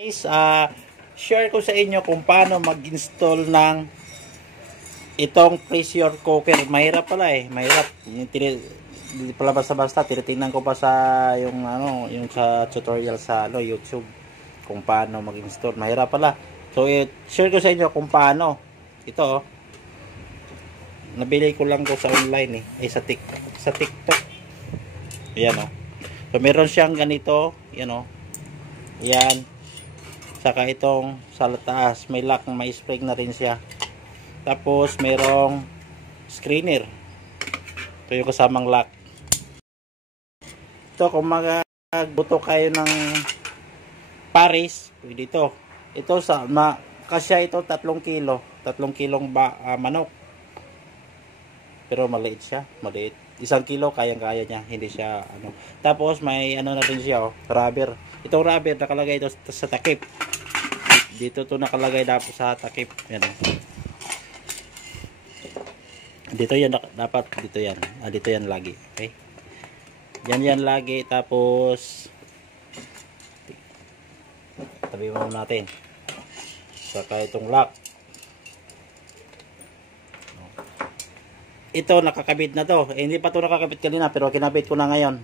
Guys, share ko sa inyo kung paano mag-install ng itong pressure cooker. Mahirap pala mahirap. Hindi pala basta-basta, tinitingnan ko pa sa yung sa tutorial sa YouTube kung paano mag-install. Mahirap pala. So, share ko sa inyo kung paano. Ito, nabili ko lang ko sa online sa TikTok. Ayan So, meron siyang ganito, Ayan. Saka itong sa taas, may lock, may spring na rin siya. Tapos merong screener. Ito yung kasamang lock. Ito kung magbuto kayo ng Paris, pwede ito. Ito kasya ito 3 kilo. 3 kilong manok. Pero maliit siya, maliit. 1 kilo kayang-kaya niya, hindi siya Tapos may na rin siya, rubber. Itong rubber nakalagay ito sa takip. Dito to nakalagay dapat sa takip. Yan. Dito yan dapat dito yan. Dito yan lagi. Okay? Yan lagi, tapos tabi mo natin. Saka itong lock. Ito nakakabit na to. Hindi pa to nakakabit kanina pero kinabit ko na ngayon.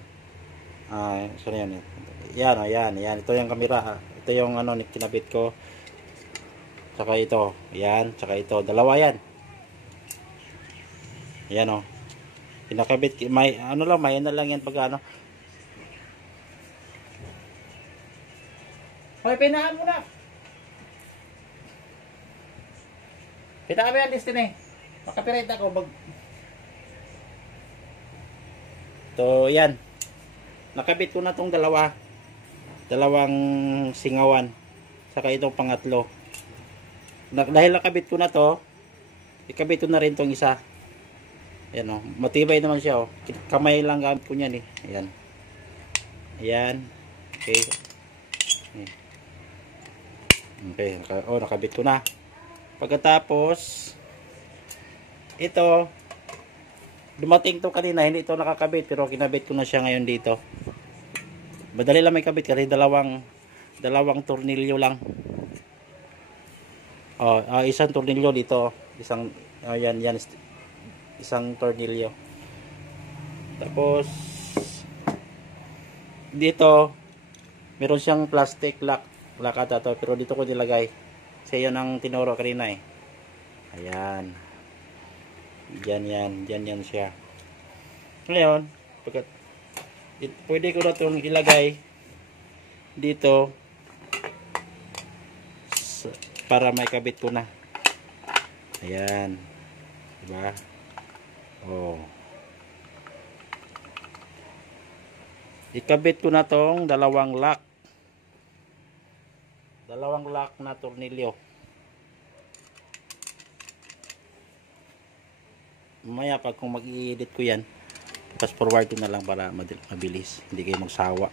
So yan. Yan. Ito yung camera. Ito yung kinabit ko. Saka ito. Yan. Saka ito. Dalawa yan. Yan Kinakabit. May may lang yan pag Hoy, pinaan mo na. Pinaan mo yan, Destiny. Makapirit ako. So, yan. Nakabit ko na tong dalawang singawan. Saka itong pangatlo. Dahil nakabit ko na to, ikabit ko na rin tong isa. Ayan matibay naman siya Kamay lang gamit ko niyan Ayan. Ayan. Okay. Okay. Nakabit ko na. Pagkatapos, ito, dumating to kanina, hindi ito nakakabit pero kinabit ko na siya ngayon dito. Madali lang may kabit kasi dalawang tornilyo lang. Isang tornilyo dito, yan isang tornilyo. Tapos dito meron siyang plastic lock ata to, pero dito ko nilagay. Kasi yun ang tinuro kanina Ayan. Yan siya. Ngayon, pwede ko na itong ilagay dito para may kabit ko na. Ayan. Diba? Ikabit ko na tong dalawang lock na tornilyo. Mamaya pag kung mag-i-edit ko yan, fast forward ko na lang para mabilis, hindi kayo magsawa.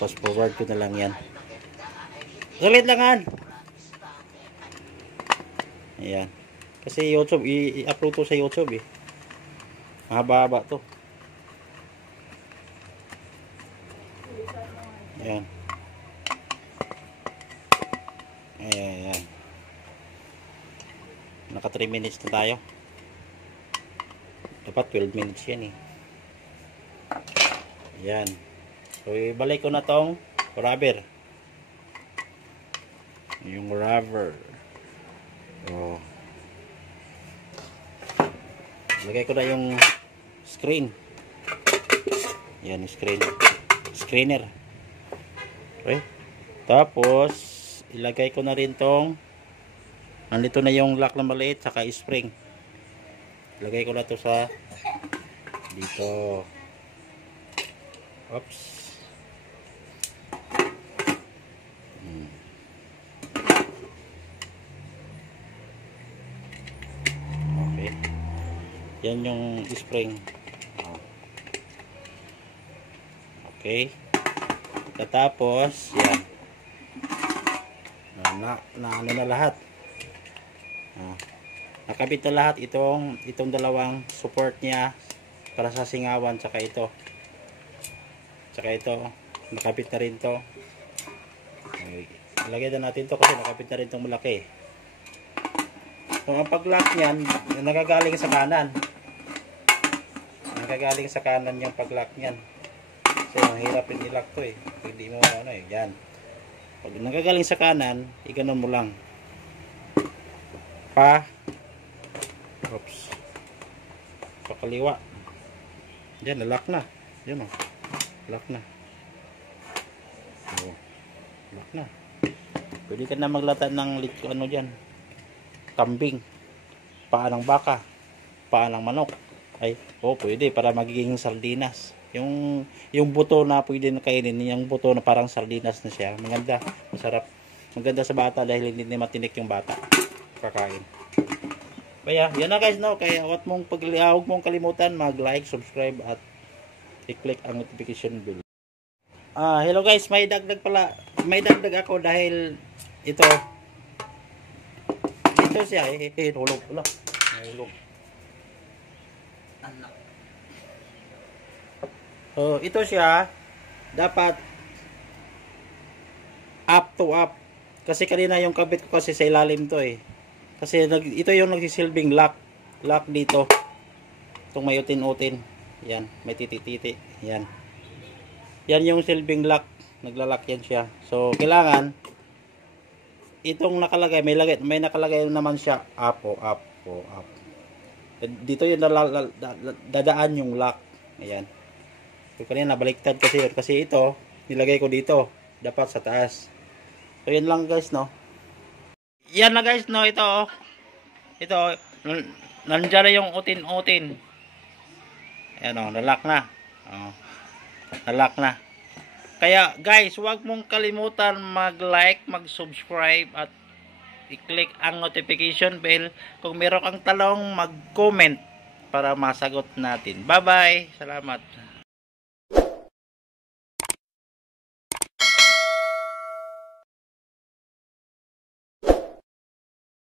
Fast forward ko na lang yan. Ulit langan. Ayan. Kasi YouTube, i-upload to sa YouTube mahaba-haba to. Ayan. Ayan. Naka 3 minutes na tayo. Dapat 12 minutes yan Ayan. So ibalik ko na tong rubber. Yung rubber. Lagay ko na yung screen. Yan yung screener. Okay. Tapos ilagay ko na rin tong nandito na yung lock na maliit saka spring. Ilagay ko na to sa dito. Oops. Okay. Yan yung spring. Okay. Tapos yan. Na lahat. Nakabit na lahat itong dalawang support niya para sa singawan, tsaka ito. Nakapit na rin to. Okay. Ilagay na natin to kasi nakapit na rin tong malaki. So, ang pag-lock niyan, nagagaling sa kanan. Nagagaling sa kanan yung pag-lock niyan. So, ang hirap rin i-lock to eh. Hindi mo ano eh. Yan. Pag nagagaling sa kanan, iganon mo lang. Oops. Pa kaliwa. Yan, na-lock na. Yan o. Lock na. Oh. Lock na. Pwede ka na maglata ng ano dyan. Kambing. Paa ng baka. Paa ng manok. Ay, pwede para magiging sardinas. Yung buto na pwede na kainin, yung buto na parang sardinas na siya. Maganda, masarap. Maganda sa bata dahil hindi matinik yung bata. Kakain. Kaya, yan na guys, no? Kaya huwag mong kalimutan mag-like, subscribe at i-click ang notification bell. Hello guys, may dagdag pala. May dagdag ako dahil ito siya hulog pala. Hulog. Ito siya dapat up to up kasi kanina yung kabit ko kasi sa ilalim to eh. Kasi ito yung nagsisilbing lock dito. Itong may utin-utin. Yan, may titi-titi. Yan. Yan yung silbing lock. Naglalak yan siya. So, kailangan itong nakalagay, may nakalagay naman siya up. Dito yung dadaan yung lock. Ayan. So, kanina baliktad kasi yun. Kasi ito, nilagay ko dito. Dapat sa taas. So, yan lang guys, no. Yan na guys, no. Ito, nandiyan na yung utin-utin. Ayan o, nalock na. Nalock na. Kaya guys, huwag mong kalimutan mag-like, mag-subscribe at i-click ang notification bell. Kung meron kang talong, mag-comment para masagot natin. Bye-bye. Salamat.